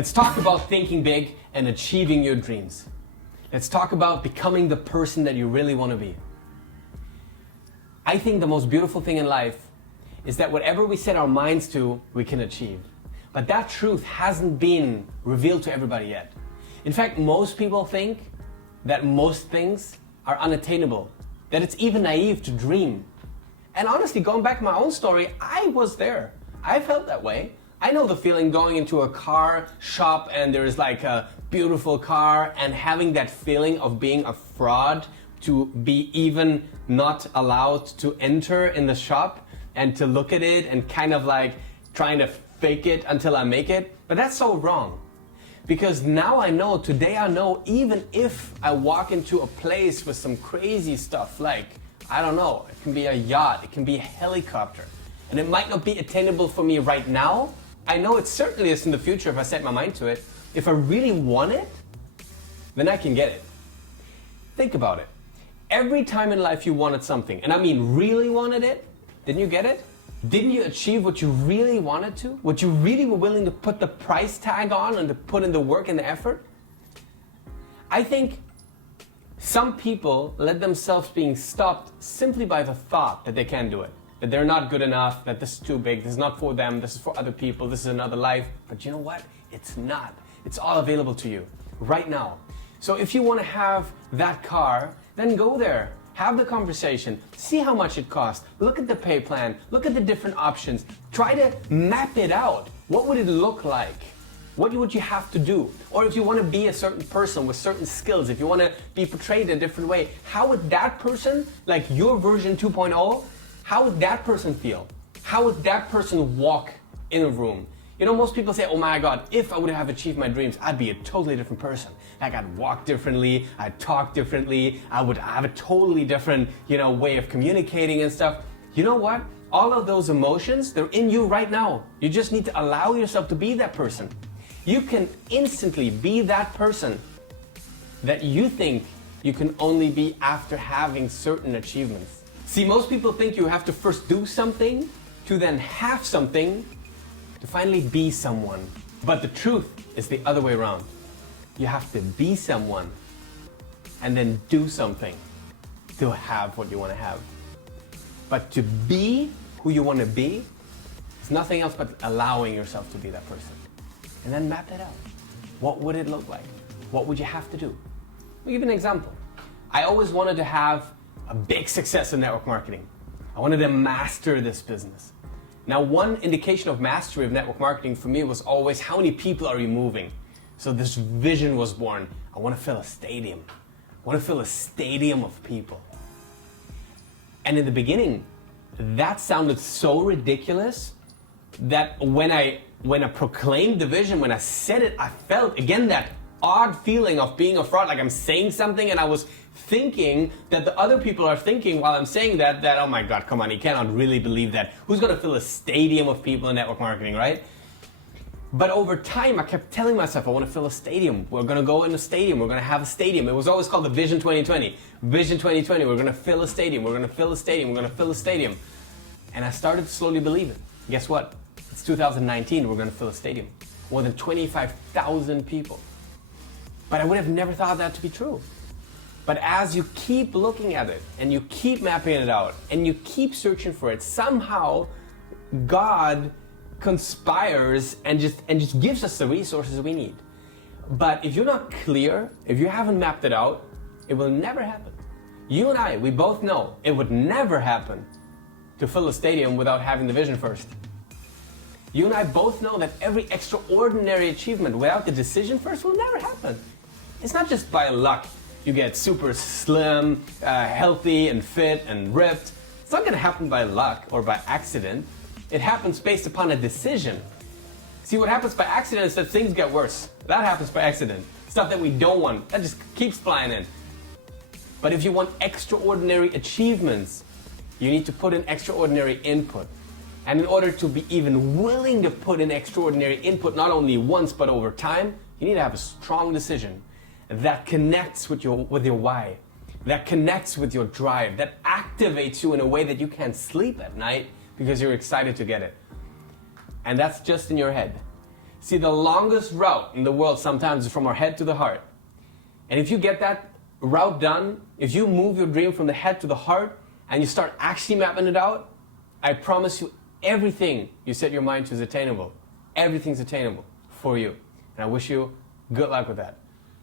Let's talk about thinking big and achieving your dreams. Let's talk about becoming the person that you really want to be. I think the most beautiful thing in life is that whatever we set our minds to, we can achieve. But that truth hasn't been revealed to everybody yet. In fact, most people think that most things are unattainable, that it's even naive to dream. And honestly, going back to my own story, I was there. I felt that way. I know the feeling going into a car shop and there's like a beautiful car and having that feeling of being a fraud, to be even not allowed to enter in the shop and to look at it and kind of like trying to fake it until I make it. But that's so wrong. Because now I know, today I know, even if I walk into a place with some crazy stuff like, I don't know, it can be a yacht, it can be a helicopter, and it might not be attainable for me right now, I know it certainly is in the future if I set my mind to it. If I really want it, then I can get it. Think about it. Every time in life you wanted something, and I mean really wanted it, didn't you get it? Didn't you achieve what you really wanted to? What you really were willing to put the price tag on and to put in the work and the effort? I think some people let themselves being stopped simply by the thought that they can't do it. That they're not good enough, that this is too big, this is not for them, this is for other people, this is another life. But you know what? It's not. It's all available to you right now. So if you want to have that car, then go there. Have the conversation. See how much it costs. Look at the pay plan. Look at the different options. Try to map it out. What would it look like? What would you have to do? Or if you want to be a certain person with certain skills, if you want to be portrayed in a different way, how would that person, like your version 2.0, how would that person feel? How would that person walk in a room? You know, most people say, oh my God, if I would have achieved my dreams, I'd be a totally different person. Like I'd walk differently, I'd talk differently, I would have a totally different, way of communicating and stuff. You know what? All of those emotions, they're in you right now. You just need to allow yourself to be that person. You can instantly be that person that you think you can only be after having certain achievements. See, most people think you have to first do something to then have something to finally be someone. But the truth is the other way around. You have to be someone and then do something to have what you want to have. But to be who you want to be is nothing else but allowing yourself to be that person. And then map it out. What would it look like? What would you have to do? I'll give you an example. I always wanted to have a big success in network marketing. I wanted to master this business. Now, one indication of mastery of network marketing for me was always how many people are you moving? So this vision was born. I want to fill a stadium. I want to fill a stadium of people. And in the beginning, that sounded so ridiculous that when I proclaimed the vision, when I said it, I felt again that odd feeling of being a fraud, like I'm saying something and I was thinking that the other people are thinking while I'm saying that oh my God, come on, you cannot really believe that. Who's going to fill a stadium of people in network marketing, right? But over time, I kept telling myself, I want to fill a stadium. We're going to go in a stadium. We're going to have a stadium. It was always called the Vision 2020. Vision 2020, we're going to fill a stadium. We're going to fill a stadium. We're going to fill a stadium. And I started to slowly believe it. Guess what? It's 2019, we're going to fill a stadium. More than 25,000 people. But I would have never thought that to be true. But as you keep looking at it and you keep mapping it out and you keep searching for it, somehow God conspires and just gives us the resources we need. But if you're not clear, if you haven't mapped it out, it will never happen. You and I, we both know it would never happen to fill a stadium without having the vision first. You and I both know that every extraordinary achievement without the decision first will never happen. It's not just by luck you get super slim, healthy and fit and ripped. It's not going to happen by luck or by accident. It happens based upon a decision. See, what happens by accident is that things get worse. That happens by accident. Stuff that we don't want, that just keeps flying in. But if you want extraordinary achievements, you need to put in extraordinary input. And in order to be even willing to put in extraordinary input, not only once but over time, you need to have a strong decision that connects with your why, that connects with your drive, that activates you in a way that you can't sleep at night because you're excited to get it. And that's just in your head. See, the longest route in the world sometimes is from our head to the heart. And if you get that route done, if you move your dream from the head to the heart and you start actually mapping it out, I promise you everything you set your mind to is attainable. Everything's attainable for you. And I wish you good luck with that.